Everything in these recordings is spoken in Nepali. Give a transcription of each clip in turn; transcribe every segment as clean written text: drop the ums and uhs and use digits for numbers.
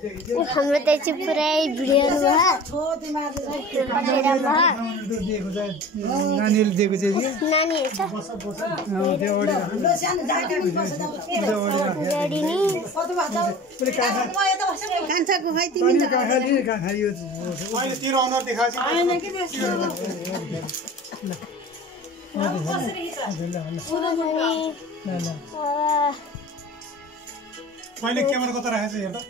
हाम्रो त चाहिँ पुरै भिडियो नानीले दिएको चाहिँ नानी छ गाडी नि कान्छाको खै तिमी त पहिले क्यामेरा कता राखेछ हेर्दा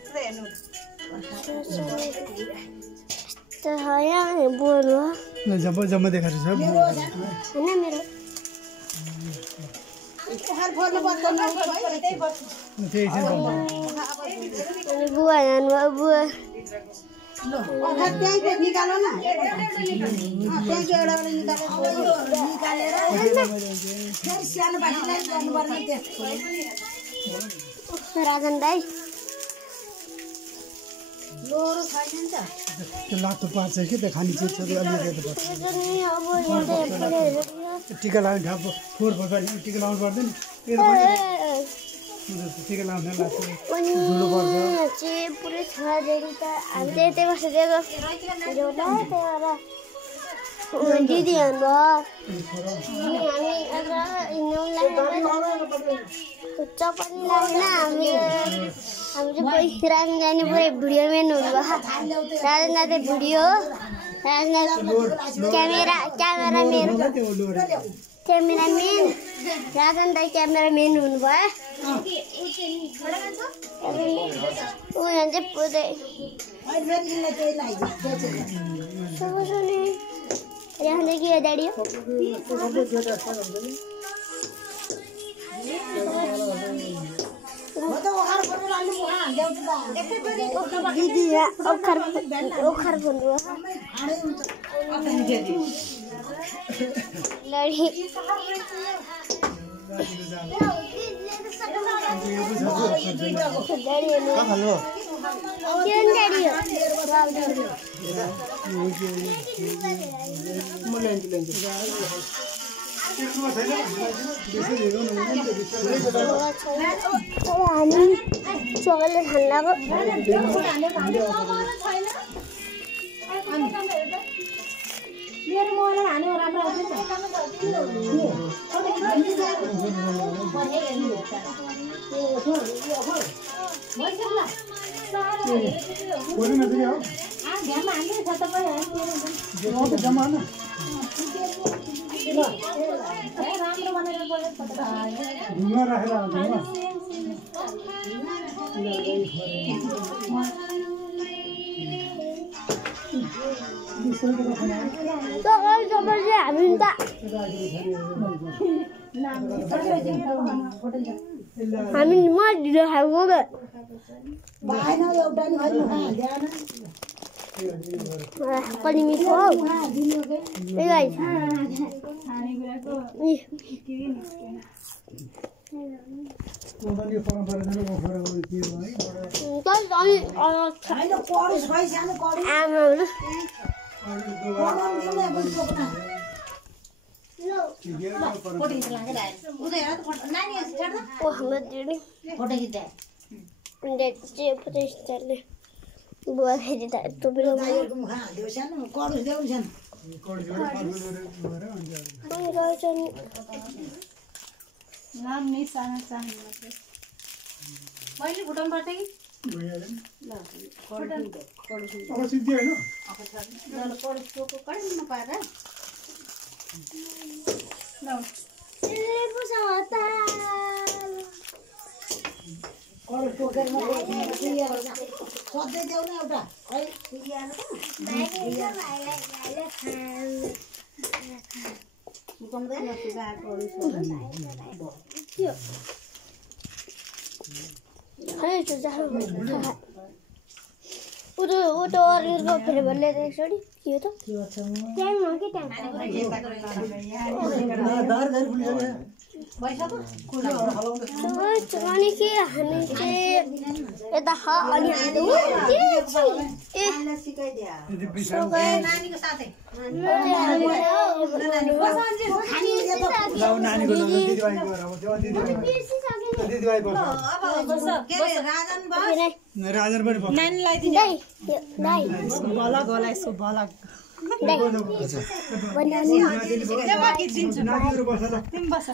त हैन बोल्नु ल जम्मा जम्मा देखाएको छ हैन मेरो हर फोन बत्तन त्यही छ बुवा जानु बुवा ल अखा त्यही पे निकाल्नु न त्यही एउटा निकालेर फेरि सानो बाटीलाई गर्नु पर्ने त्यो राजन दाइ लोरो छैन नि त त्यो लातो पार्छ कि त्यो खाने चिज छ अलिअलि पर्छ टिका लाउनु ठाप फोहोर फोहोर टिका लाउनु पर्दैन टिका लाउनु लाग्छ धुलो पर्छ पुरै छ जेडी त हामीले त्यही वर्ष दिएको दिदी हाम्रो हामी चपनी लाग्दैन हामी चाहिँ पहिरान जाने पुरै भिडियो मेन हुनुभयो राजन दादा भिडियो क्यामेरामेन राजन दाई क्यामेरामेन हुनुभयो उनीहरू चाहिँ पुरै यहाँ के ड्याडी हो दिदी ओखर भन्नु लडी हामी चोकलेट खानको मेरो मोबाइल हान्यो राम्रो आउँछ हामी म ढिलो खाएको भएन एउटा नि खै मुखा हाल्दैन कति मिठो हौ ए गाइस बुवा फेरि त टोपीको मुखा हाल्दियो सानो करुस देऊ सानो नाम नि सानो सानो मैले भुटान बाटै ल करुस अब सिद्धि हैन ल करुसको कहिले नपाएर ल करुस टोकेर म सधैँ देऊ न एउटा है अर्को फेरि भन्ने एकचोटि के हो त टाइम हो कि टाइम अनि के हामी चाहिँ यता अनि नानीको दिदीभाइ बस्छ राजन भयो राजन पनि बस्छ नानीलाई दिने दाइ दाइ भलक होला यसो भलक दाइ नानीहरू बस्छ ल तिमी बस